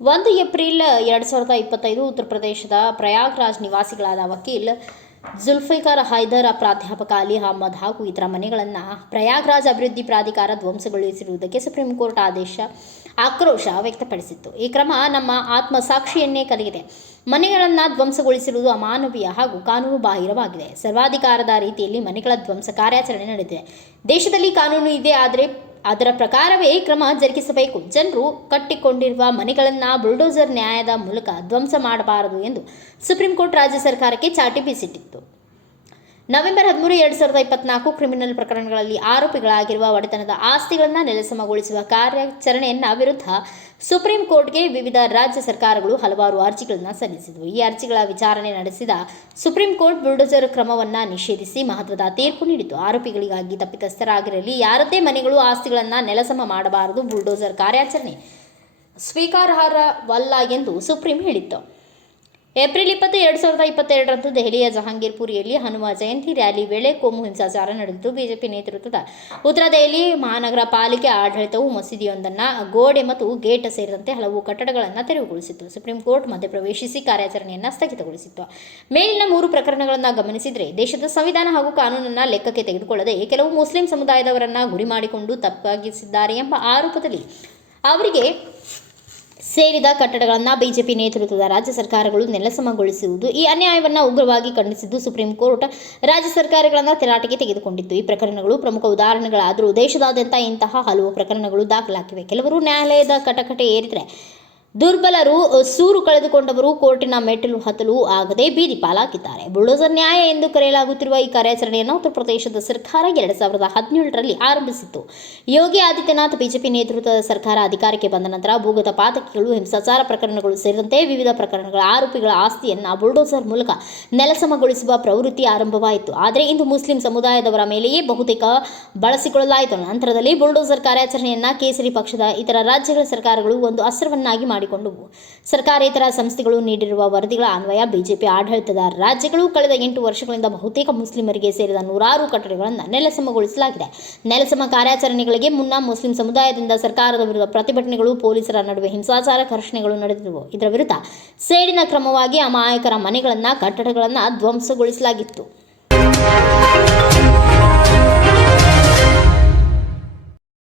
ಒಂದು ಏಪ್ರಿಲ್ ಎರಡು ಸಾವಿರದ ಇಪ್ಪತ್ತೈದು ಉತ್ತರ ಪ್ರದೇಶದ ಪ್ರಯಾಗ್ರಾಜ್ ನಿವಾಸಿಗಳಾದ ವಕೀಲ್ ಜುಲ್ಫಿಕಾರ್ ಹೈದರ್, ಪ್ರಾಧ್ಯಾಪಕ ಅಲಿ ಅಹಮದ್ ಹಾಗೂ ಇತರ ಮನೆಗಳನ್ನು ಪ್ರಯಾಗ್ರಾಜ್ ಅಭಿವೃದ್ಧಿ ಪ್ರಾಧಿಕಾರ ಧ್ವಂಸಗೊಳಿಸಿರುವುದಕ್ಕೆ ಸುಪ್ರೀಂ ಕೋರ್ಟ್ ಆದೇಶ ಆಕ್ರೋಶ ವ್ಯಕ್ತಪಡಿಸಿತ್ತು. ಈ ಕ್ರಮ ನಮ್ಮ ಆತ್ಮಸಾಕ್ಷಿಯನ್ನೇ ಕಲಿಯಿದೆ ಮನೆಗಳನ್ನು ಧ್ವಂಸಗೊಳಿಸಿರುವುದು ಅಮಾನವೀಯ ಹಾಗೂ ಕಾನೂನು ಬಾಹಿರವಾಗಿದೆ ಸರ್ವಾಧಿಕಾರದ ರೀತಿಯಲ್ಲಿ ಮನೆಗಳ ಧ್ವಂಸ ಕಾರ್ಯಾಚರಣೆ ನಡೆದಿದೆ. ದೇಶದಲ್ಲಿ ಕಾನೂನು ಇದೆ, ಆದರೆ ಅದರ ಪ್ರಕಾರವೇ ಕ್ರಮ ಜರುಗಿಸಬೇಕು. ಜನರು ಕಟ್ಟಿಕೊಂಡಿರುವ ಮನೆಗಳನ್ನು ಬುಲ್ಡೋಸರ್ ನ್ಯಾಯದ ಮೂಲಕ ಧ್ವಂಸ ಮಾಡಬಾರದು ಎಂದು ಸುಪ್ರೀಂ ಕೋರ್ಟ್ ರಾಜ್ಯ ಸರ್ಕಾರಕ್ಕೆ ಚಾಟಿ ಬೀಸಿಟ್ಟಿತ್ತು. ನವೆಂಬರ್ ಹದಿಮೂರು ಎರಡು ಸಾವಿರದ ಇಪ್ಪತ್ನಾಲ್ಕು ಕ್ರಿಮಿನಲ್ ಪ್ರಕರಣಗಳಲ್ಲಿ ಆರೋಪಿಗಳಾಗಿರುವ ಒಡೆತನದ ಆಸ್ತಿಗಳನ್ನು ನೆಲಸಮಗೊಳಿಸುವ ಕಾರ್ಯಾಚರಣೆಯನ್ನ ವಿರುದ್ಧ ಸುಪ್ರೀಂ ಕೋರ್ಟ್ಗೆ ವಿವಿಧ ರಾಜ್ಯ ಸರ್ಕಾರಗಳು ಹಲವಾರು ಅರ್ಜಿಗಳನ್ನು ಸಲ್ಲಿಸಿದವು. ಈ ಅರ್ಜಿಗಳ ವಿಚಾರಣೆ ನಡೆಸಿದ ಸುಪ್ರೀಂ ಕೋರ್ಟ್ ಬುಲ್ಡೋಜರ್ ಕ್ರಮವನ್ನು ನಿಷೇಧಿಸಿ ಮಹತ್ವದ ತೀರ್ಪು ನೀಡಿತು ಆರೋಪಿಗಳಿಗಾಗಿ ತಪ್ಪಿತಸ್ಥರಾಗಿರಲಿ ಯಾರದೇ ಮನೆಗಳು ಆಸ್ತಿಗಳನ್ನು ನೆಲಸಮ ಮಾಡಬಾರದು ಬುಲ್ಡೋಜರ್ ಕಾರ್ಯಾಚರಣೆ ಸ್ವೀಕಾರಾರ್ಹವಲ್ಲ ಎಂದು ಸುಪ್ರೀಂ ಹೇಳಿತ್ತು. ಏಪ್ರಿಲ್ ಇಪ್ಪತ್ತು, ಎರಡು ಸಾವಿರದ ಇಪ್ಪತ್ತೆರಡರಂದು ದೆಹಲಿಯ ಜಹಾಂಗೀರ್ಪುರಿಯಲ್ಲಿ ಹನುಮ ಜಯಂತಿ ರ್ಯಾಲಿ ವೇಳೆ ಕೋಮು ಹಿಂಸಾಚಾರ ನಡೆದಿದ್ದು ಬಿಜೆಪಿ ನೇತೃತ್ವದ ಉತ್ತರ ದೆಹಲಿ ಮಹಾನಗರ ಪಾಲಿಕೆ ಆಡಳಿತವು ಮಸೀದಿಯೊಂದನ್ನು ಗೋಡೆ ಮತ್ತು ಗೇಟ್ ಸೇರಿದಂತೆ ಹಲವು ಕಟ್ಟಡಗಳನ್ನು ತೆರವುಗೊಳಿಸಿತ್ತು. ಸುಪ್ರೀಂ ಕೋರ್ಟ್ ಮಧ್ಯಪ್ರವೇಶಿಸಿ ಕಾರ್ಯಾಚರಣೆಯನ್ನು ಸ್ಥಗಿತಗೊಳಿಸಿತ್ತು. ಮೇಲಿನ ಮೂರು ಪ್ರಕರಣಗಳನ್ನು ಗಮನಿಸಿದರೆ ದೇಶದ ಸಂವಿಧಾನ ಹಾಗೂ ಕಾನೂನನ್ನು ಲೆಕ್ಕಕ್ಕೆ ತೆಗೆದುಕೊಳ್ಳದೆ ಕೆಲವು ಮುಸ್ಲಿಂ ಸಮುದಾಯದವರನ್ನು ಗುರಿ ಮಾಡಿಕೊಂಡು ತಪ್ಪಾಗಿಸಿದ್ದಾರೆ ಎಂಬ ಆರೋಪದಲ್ಲಿ ಅವರಿಗೆ ಸೇರಿದ ಕಟ್ಟಡಗಳನ್ನು ಬಿಜೆಪಿ ನೇತೃತ್ವದ ರಾಜ್ಯ ಸರ್ಕಾರಗಳು ನೆಲಸಮಗೊಳಿಸುವುದು ಈ ಅನ್ಯಾಯವನ್ನು ಉಗ್ರವಾಗಿ ಖಂಡಿಸಿದ್ದು ಸುಪ್ರೀಂ ಕೋರ್ಟ್ ರಾಜ್ಯ ಸರ್ಕಾರಗಳನ್ನು ತರಾಟೆಗೆ ತೆಗೆದುಕೊಂಡಿತ್ತು ಈ ಪ್ರಕರಣಗಳು ಪ್ರಮುಖ ಉದಾಹರಣೆಗಳಾದರೂ ದೇಶದಾದ್ಯಂತ ಇಂತಹ ಹಲವು ಪ್ರಕರಣಗಳು ದಾಖಲಾಗಿವೆ. ಕೆಲವರು ನ್ಯಾಯಾಲಯದ ಕಟಕಟೆ ಏರಿದರೆ ದುರ್ಬಲರು, ಸೂರು ಕಳೆದುಕೊಂಡವರು ಕೋರ್ಟಿನ ಮೆಟ್ಟಿಲು ಹತ್ತಲು ಆಗದೆ ಬೀದಿ ಪಾಲಾಗಿದ್ದಾರೆ. ಬುಲ್ಡೋಸರ್ ನ್ಯಾಯ ಎಂದು ಕರೆಯಲಾಗುತ್ತಿರುವ ಈ ಕಾರ್ಯಾಚರಣೆಯನ್ನು ಉತ್ತರ ಪ್ರದೇಶದ ಸರ್ಕಾರ ಎರಡು ಸಾವಿರದ ಹದಿನೇಳರಲ್ಲಿ ಆರಂಭಿಸಿತ್ತು. ಯೋಗಿ ಆದಿತ್ಯನಾಥ್ ಬಿಜೆಪಿ ನೇತೃತ್ವದ ಸರ್ಕಾರ ಅಧಿಕಾರಕ್ಕೆ ಬಂದ ನಂತರ ಭೂಗತ ಪಾತಕಿಗಳು, ಹಿಂಸಾಚಾರ ಪ್ರಕರಣಗಳು ಸೇರಿದಂತೆ ವಿವಿಧ ಪ್ರಕರಣಗಳ ಆರೋಪಿಗಳ ಆಸ್ತಿಯನ್ನು ಬುಲ್ಡೋಸರ್ ಮೂಲಕ ನೆಲಸಮಗೊಳಿಸುವ ಪ್ರವೃತ್ತಿ ಆರಂಭವಾಯಿತು. ಆದರೆ ಇಂದು ಮುಸ್ಲಿಂ ಸಮುದಾಯದವರ ಮೇಲೆಯೇ ಬಹುತೇಕ ಬಳಸಿಕೊಳ್ಳಲಾಯಿತು. ನಂತರದಲ್ಲಿ ಬುಲ್ಡೋಸರ್ ಕಾರ್ಯಾಚರಣೆಯನ್ನು ಕೇಸರಿ ಪಕ್ಷದ ಇತರ ರಾಜ್ಯಗಳ ಸರ್ಕಾರಗಳು ಒಂದು ಅಸ್ತ್ರವನ್ನಾಗಿ ಮಾಡಿಕೊಂಡವು ಸರ್ಕಾರೇತರ ಸಂಸ್ಥೆಗಳು ನೀಡಿರುವ ವರದಿಗಳ ಅನ್ವಯ ಬಿಜೆಪಿ ಆಡಳಿತದ ರಾಜ್ಯಗಳು ಕಳೆದ ಎಂಟು ವರ್ಷಗಳಿಂದ ಬಹುತೇಕ ಮುಸ್ಲಿಮರಿಗೆ ಸೇರಿದ ನೂರಾರು ಕಟ್ಟಡಗಳನ್ನು ನೆಲಸಮಗೊಳಿಸಲಾಗಿದೆ. ನೆಲಸಮ ಕಾರ್ಯಾಚರಣೆಗಳಿಗೆ ಮುನ್ನ ಮುಸ್ಲಿಂ ಸಮುದಾಯದಿಂದ ಸರ್ಕಾರದ ವಿರುದ್ಧ ಪ್ರತಿಭಟನೆಗಳು, ಪೊಲೀಸರ ನಡುವೆ ಹಿಂಸಾಚಾರ ಘರ್ಷಣೆಗಳು ನಡೆದಿದ್ದವು. ಇದರ ವಿರುದ್ಧ ಸೇಡಿನ ಕ್ರಮವಾಗಿ ಅಮಾಯಕರ ಮನೆಗಳನ್ನು, ಕಟ್ಟಡಗಳನ್ನು ಧ್ವಂಸಗೊಳಿಸಲಾಗಿತ್ತು.